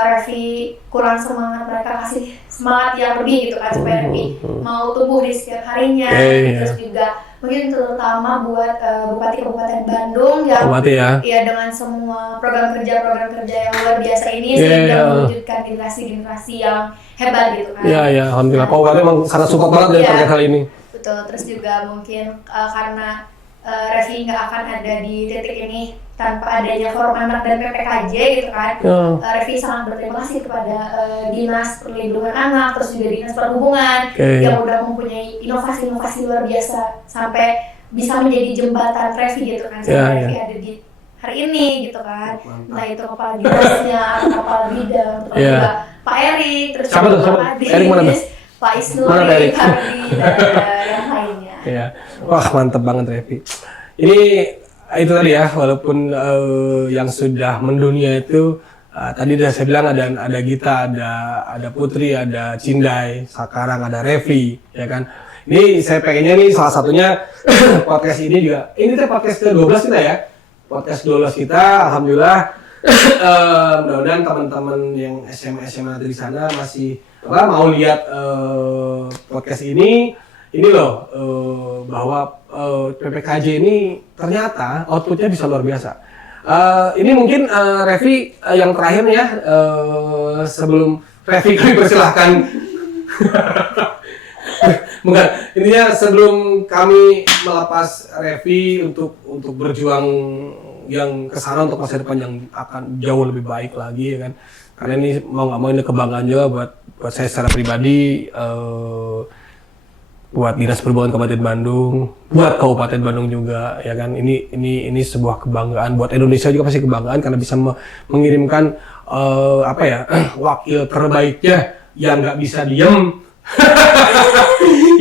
Revi kurang semangat, mereka kasih semangat yang lebih gitu kan supaya Revi mau tumbuh di setiap harinya. Terus juga mungkin terutama buat Bupati Kabupaten Bandung yang Bupati ya. dengan semua program kerja yang luar biasa ini sehingga mewujudkan generasi-generasi yang hebat gitu kan. Iya, alhamdulillah. Pak Bupati emang sangat support banget ya terkait hal ini. Betul, terus juga mungkin karena Revi nggak akan ada di titik ini tanpa adanya Forum Anak dan PPKJ gitu kan. Revi sangat berterima kasih kepada Dinas Perlindungan Anak, terus juga Dinas Perhubungan yang udah mempunyai inovasi-inovasi luar biasa sampai bisa menjadi jembatan Revi gitu kan. Sampai Revi ada di hari ini gitu kan. Entah itu kepala dinasnya atau kepala bidang, terus juga Pak Erik, terus juga Pak Adis, Pak Isnuri, Hardi, dan yang lainnya. Iya. Wah, mantep banget Revi. Ini itu tadi ya, walaupun yang sudah mendunia itu tadi udah saya bilang ada Gita, ada Putri, ada Cindai, sekarang ada Revi, ya kan. Ini saya pengennya nih salah satunya podcast ini juga. Ini tuh podcast ke-12 kita ya. Podcast 12 kita, alhamdulillah. Mudah-mudahan teman-teman yang SMA di sana masih mau lihat podcast ini loh bahwa PPKJ ini ternyata outputnya bisa luar biasa. Ini mungkin Revi yang terakhir ya sebelum Revi kami persilahkan. Bukan, intinya sebelum kami melepas Revi untuk berjuang yang kesana untuk masa depan yang akan jauh lebih baik lagi ya kan. Karena ini mau nggak mau ini kebanggaan juga buat saya secara pribadi. Buat Dinas Perhubungan Kabupaten Bandung, buat Kabupaten Bandung juga, ya kan. Ini sebuah kebanggaan buat Indonesia juga, pasti kebanggaan karena bisa mengirimkan wakil terbaiknya yang nggak bisa diem,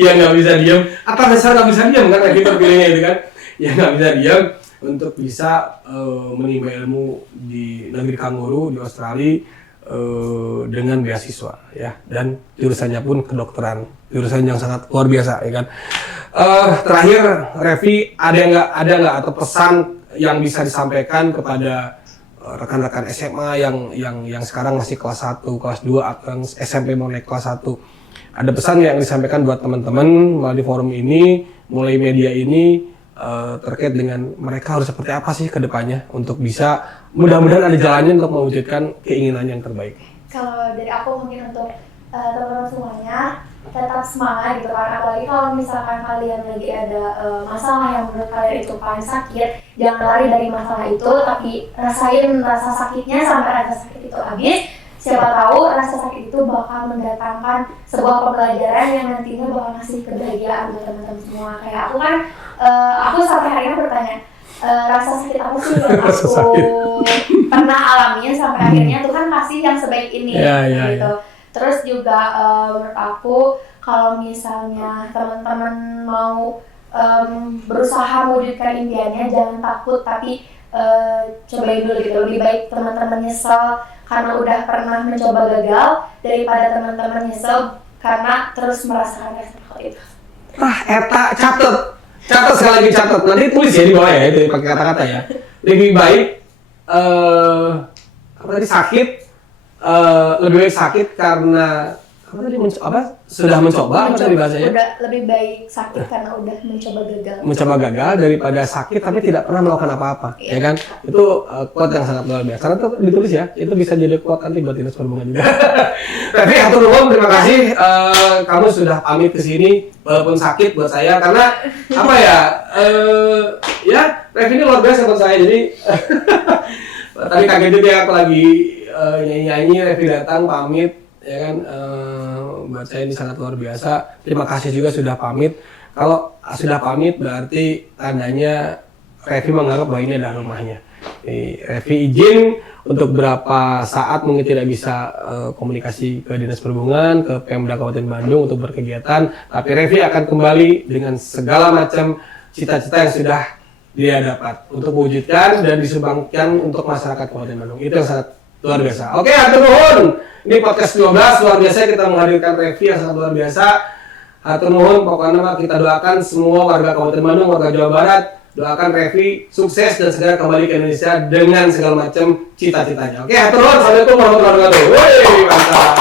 yang nggak bisa diem. Apa dasar nggak bisa diem kan? Kita pilihnya itu kan, yang nggak bisa diem untuk bisa menimba ilmu di negeri kanguru di Australia. Dengan beasiswa ya, dan jurusannya pun kedokteran, jurusan yang sangat luar biasa ya kan. Terakhir Revi ada nggak atau pesan yang bisa disampaikan kepada rekan-rekan SMA yang sekarang masih kelas 1, kelas 2 atau yang SMP mau naik kelas 1. Ada pesan yang disampaikan buat teman-teman melalui forum ini, mulai media ini terkait dengan mereka harus seperti apa sih ke depannya untuk bisa mudah-mudahan ada jalannya untuk mewujudkan keinginan yang terbaik. Kalau dari aku mungkin untuk teman-teman semuanya tetap semangat gitu kan, apalagi kalau misalkan kalian lagi ada masalah yang menurut kalian itu paling sakit, jangan lari dari masalah itu, tapi rasain rasa sakitnya sampai rasa sakit itu habis. Siapa tahu rasa sakit itu bakal mendatangkan sebuah pembelajaran yang nantinya bakal ngasih kebahagiaan buat teman-teman semua. Kayak aku kan, aku sampai hari ini bertanya, rasa sakit apa sih yang aku pernah alamin sampai akhirnya Tuhan kasih yang sebaik ini gitu. Terus juga menurut aku kalau misalnya teman-teman mau berusaha mewujudkan impiannya, jangan takut tapi cobain dulu gitu. Lebih baik teman-teman nyesel karena udah pernah mencoba gagal daripada teman-teman nyesel karena terus merasakan seperti itu. Eta catet sekali lagi catet. Nanti tulis ya di bawah ya, itu pakai kata-kata ya. Lebih baik lebih baik sakit karena apa tadi sudah mencoba apa tadi bahasanya? Udah lebih baik sakit karena udah mencoba gagal. Mencoba gagal daripada sakit tapi tidak pernah melakukan apa-apa, ya kan? Itu quote yang sangat luar biasa. Karena itu ditulis ya, itu bisa jadi quote nanti buat Dinas Perhubungan juga. Tapi hatur nuhun, terima kasih kamu sudah pamit ke sini walaupun sakit buat saya karena apa ya? Ya, Revi ini luar biasa buat saya. Jadi tadi kaget juga aku lagi nyanyi-nyanyi, Revi datang pamit, ya kan? Buat saya ini sangat luar biasa. Terima kasih juga sudah pamit. Kalau sudah pamit berarti tandanya Revi menganggap bahwa ini adalah rumahnya. Revi izin untuk berapa saat mungkin tidak bisa komunikasi ke Dinas Perhubungan, ke Pemda Kabupaten Bandung untuk berkegiatan. Tapi Revi akan kembali dengan segala macam cita-cita yang sudah dia dapat untuk mewujudkan dan disumbangkan untuk masyarakat Kabupaten Bandung. Itu yang sangat luar biasa. Oke, hatur nuhun. Ini podcast 12 luar biasa, kita menghadirkan Revi yang sangat luar biasa. Hatur nuhun, pokoknya kita doakan semua warga Kabupaten Bandung, warga Jawa Barat, doakan Revi sukses dan segera kembali ke Indonesia dengan segala macam cita-citanya. Oke, hatur nuhun. Assalamualaikum warahmatullahi wabarakatuh. Woi, mantap.